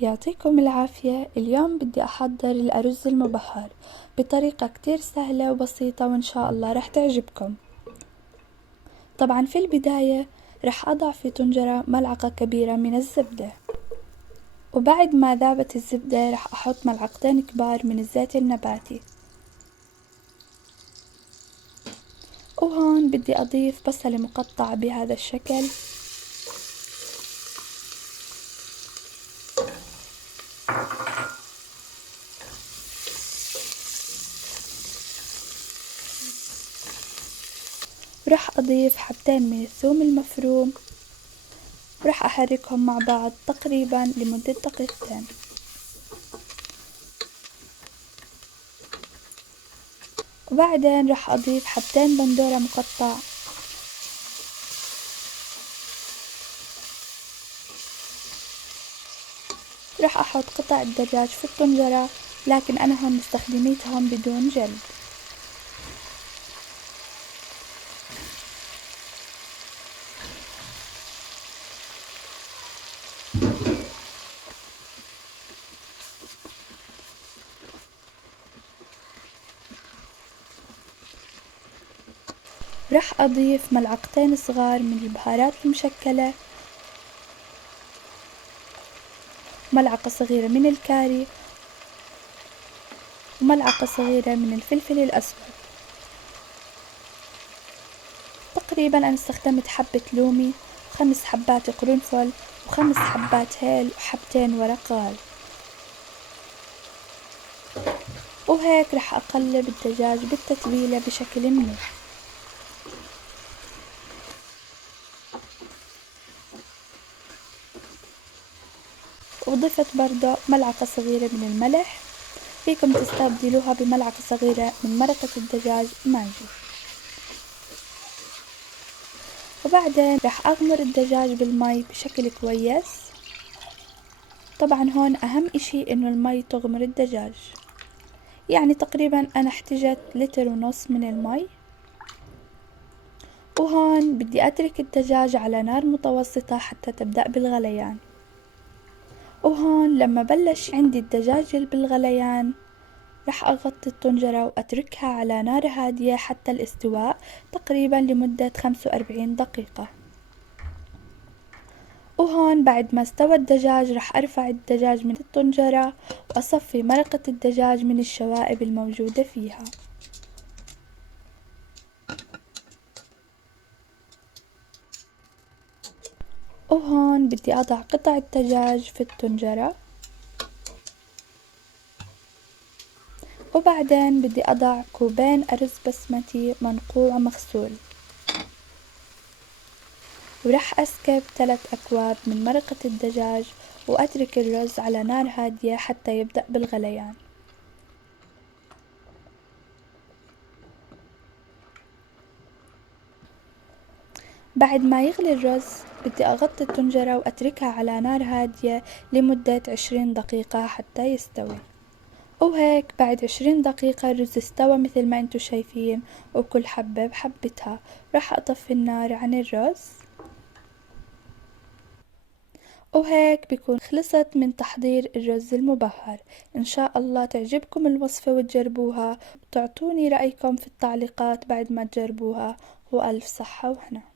يعطيكم العافية. اليوم بدي أحضر الأرز المبهر بطريقة كتير سهلة وبسيطة وإن شاء الله رح تعجبكم. طبعا في البداية رح أضع في طنجرة ملعقة كبيرة من الزبدة، وبعد ما ذابت الزبدة رح أحط ملعقتين كبار من الزيت النباتي، وهون بدي أضيف بصلة مقطعة بهذا الشكل، ورح أضيف حبتين من الثوم المفروم، ورح أحركهم مع بعض تقريبا لمدة دقيقتين. وبعدين رح أضيف حبتين بندورة مقطع، رح أحط قطع الدجاج في الطنجرة، لكن أنا هون مستخدميتهم بدون جلد. رح أضيف ملعقتين صغار من البهارات المشكلة، ملعقة صغيرة من الكاري، وملعقة صغيرة من الفلفل الأسود. تقريبا أنا استخدمت حبة لومي و5 حبات قرنفل و5 حبات هيل وحبتين ورق. وهيك رح أقلب الدجاج بالتتبيلة بشكل منيح. وضفت برضه ملعقة صغيرة من الملح، فيكم تستبدلوها بملعقة صغيرة من مرقة الدجاج ماجي. وبعدين رح أغمر الدجاج بالمي بشكل كويس. طبعا هون أهم إشي إنه المي تغمر الدجاج، يعني تقريبا أنا احتجت 1.5 لتر من المي. وهون بدي أترك الدجاج على نار متوسطة حتى تبدأ بالغليان. وهون لما بلش عندي الدجاج بالغليان رح أغطي الطنجرة وأتركها على نار هادية حتى الاستواء تقريبا لمدة 45 دقيقة. وهون بعد ما استوى الدجاج رح أرفع الدجاج من الطنجرة وأصفي مرقة الدجاج من الشوائب الموجودة فيها. وهون بدي أضع قطع الدجاج في الطنجرة، وبعدين بدي أضع كوبين أرز بسمتي منقوع مغسول، ورح أسكب 3 أكواب من مرقة الدجاج وأترك الرز على نار هادية حتى يبدأ بالغليان. بعد ما يغلي الرز بدي أغطي الطنجرة وأتركها على نار هادية لمدة 20 دقيقة حتى يستوي. وهيك بعد 20 دقيقة الرز استوى مثل ما انتو شايفين، وكل حبة بحبتها. راح أطفي النار عن الرز. وهيك بيكون خلصت من تحضير الرز المبهر. إن شاء الله تعجبكم الوصفة وتجربوها وتعطوني رأيكم في التعليقات بعد ما تجربوها، وألف صحة وهنا.